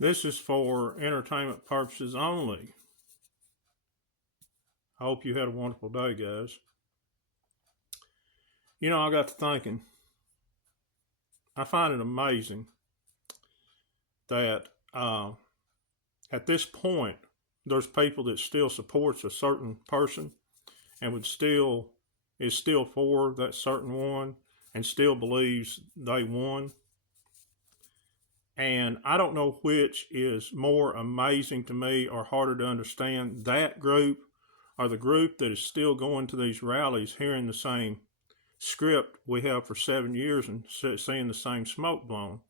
This is for entertainment purposes only. I hope you had a wonderful day, guys. I got to thinking, I find it amazing that at this point, there's people that still supports a certain person and is still for that certain one and still believes they won. And I don't know which is more amazing to me or harder to understand, that group or the group that is still going to these rallies hearing the same script we have for 7 years and seeing the same smoke blown.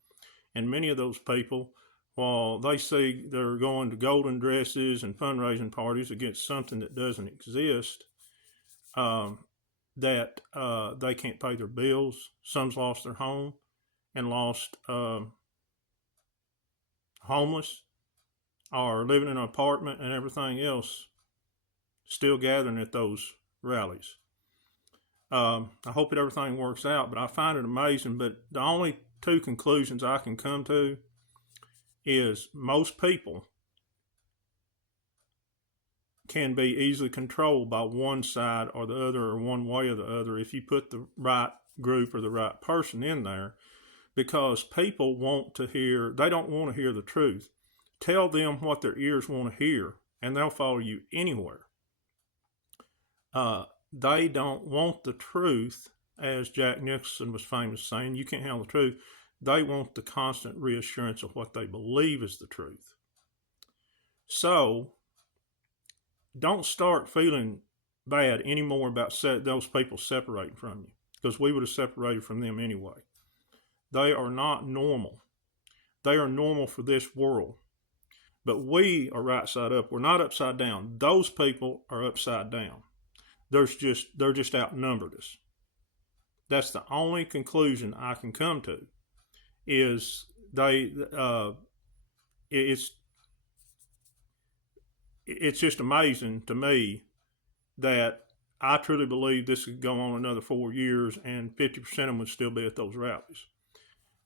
And many of those people, while they see they're going to golden dresses and fundraising parties against something that doesn't exist, that they can't pay their bills. Some's lost their home and lost homeless or living in an apartment and everything else, still gathering at those rallies. I hope that everything works out, but I find it amazing. But the only two conclusions I can come to is most people can be easily controlled by one side or the other, or one way or the other, if you put the right group or the right person in there, because people they don't want to hear the truth. Tell them what their ears want to hear and they'll follow you anywhere. They don't want the truth, as Jack Nicholson was famous saying, you can't handle the truth. They want the constant reassurance of what they believe is the truth. So don't start feeling bad anymore about those people separating from you, because we would have separated from them anyway. They are not normal. They are normal for this world. But we are right side up. We're not upside down. Those people are upside down. They're just outnumbered us. That's the only conclusion I can come to. Is it's just amazing to me that I truly believe this could go on another 4 years and 50% of them would still be at those rallies.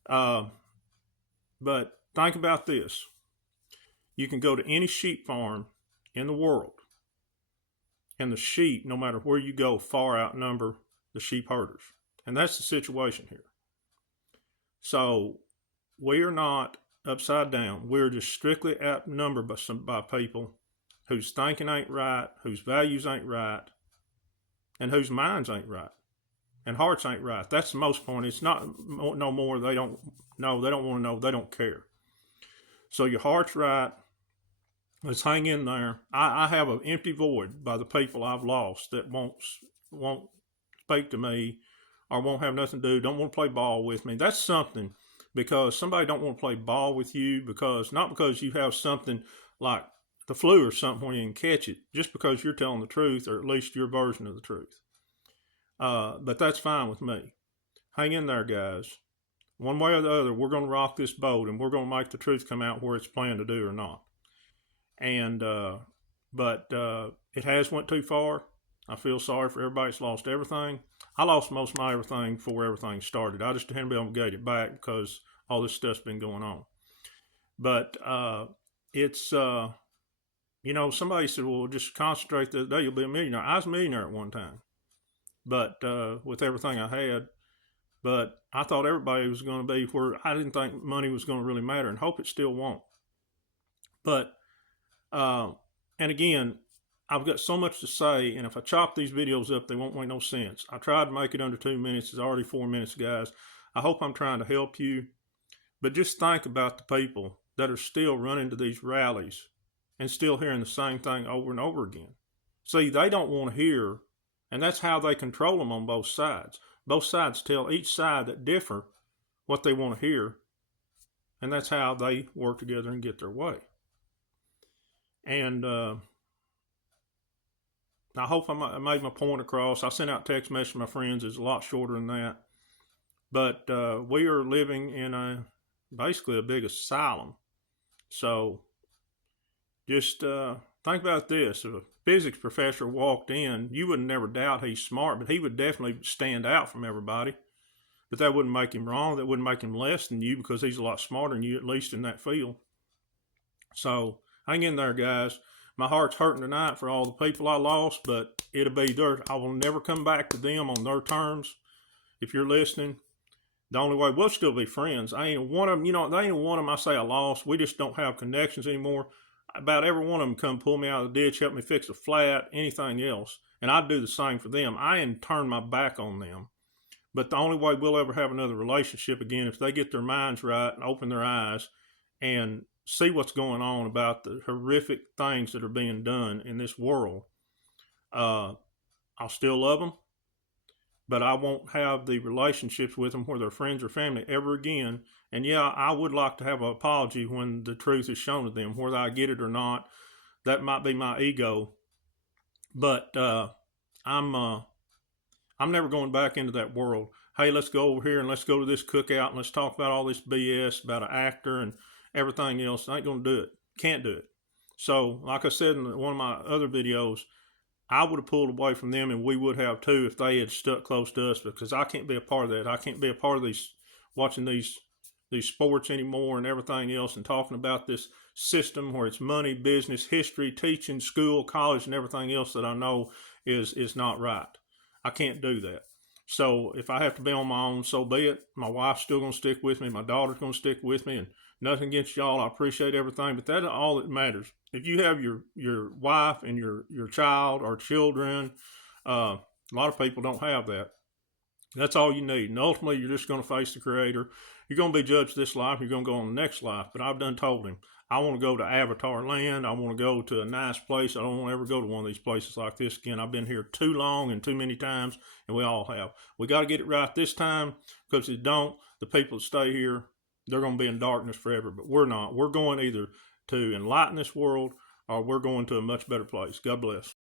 But think about this. You can go to any sheep farm in the world, and the sheep, no matter where you go, far outnumber the sheep herders. And that's the situation here. So we are not upside down. We're just strictly outnumbered by people whose thinking ain't right, whose values ain't right, and whose minds ain't right, and hearts ain't right. That's the most point. It's not no more. They don't know. They don't want to know. They don't care. So your heart's right. Let's hang in there. I have an empty void by the people I've lost that won't speak to me or won't have nothing to do, don't want to play ball with me. That's something, because somebody don't want to play ball with you not because you have something like the flu or something where you can catch it, just because you're telling the truth, or at least your version of the truth. But that's fine with me. Hang in there, guys. One way or the other, we're going to rock this boat, and we're going to make the truth come out where it's planned to do or not. And but it has went too far. I feel sorry for everybody that's lost everything. I lost most of my everything before everything started. I just hadn't been able to get it back because all this stuff's been going on. But it's somebody said, well, just concentrate the day, you'll be a millionaire. I was a millionaire at one time, but with everything I had. But I thought everybody was going to be where I didn't think money was going to really matter, and hope it still won't. But and again, I've got so much to say, and if I chop these videos up, they won't make no sense. I tried to make it under 2 minutes. It's already 4 minutes, guys. I hope I'm trying to help you. But just think about the people that are still running to these rallies and still hearing the same thing over and over again. See, they don't want to hear, and that's how they control them on both sides. Both sides tell each side that differ what they want to hear, and that's how they work together and get their way. And I hope I made my point across. I sent out text message to my friends. It's a lot shorter than that. But we are living in basically a big asylum. So just think about this. If a physics professor walked in, you would never doubt he's smart, but he would definitely stand out from everybody. But that wouldn't make him wrong. That wouldn't make him less than you, because he's a lot smarter than you, at least in that field. So hang in there, guys. My heart's hurting tonight for all the people I lost, but it'll be there. I will never come back to them on their terms. If you're listening, the only way we'll still be friends. I ain't one of them, they ain't one of them I say I lost. We just don't have connections anymore. About every one of them come pull me out of the ditch, help me fix a flat, anything else. And I do the same for them. I ain't turn my back on them. But the only way we'll ever have another relationship again if they get their minds right and open their eyes and see what's going on about the horrific things that are being done in this world. I'll still love them, but I won't have the relationships with them where they're friends or family ever again. And yeah, I would like to have an apology when the truth is shown to them, whether I get it or not. That might be my ego, but I'm never going back into that world. Hey, let's go over here and let's go to this cookout and let's talk about all this BS about an actor and everything else. I ain't going to do it. Can't do it. So, like I said in one of my other videos, I would have pulled away from them, and we would have too if they had stuck close to us, because I can't be a part of that. I can't be a part of watching these sports anymore and everything else, and talking about this system where it's money, business, history, teaching, school, college, and everything else that I know is not right. I can't do that. So if I have to be on my own, so be it. My wife's still going to stick with me. My daughter's going to stick with me, and nothing against y'all. I appreciate everything, but that's all that matters. If you have your wife and your child or children, a lot of people don't have that. That's all you need. And ultimately, you're just going to face the Creator. You're going to be judged this life. You're going to go on the next life. But I've done told him, I want to go to Avatar Land. I want to go to a nice place. I don't want to ever go to one of these places like this again. I've been here too long and too many times, and we all have. We got to get it right this time, because if you don't, the people that stay here, they're going to be in darkness forever. But we're not. We're going either to enlighten this world, or we're going to a much better place. God bless.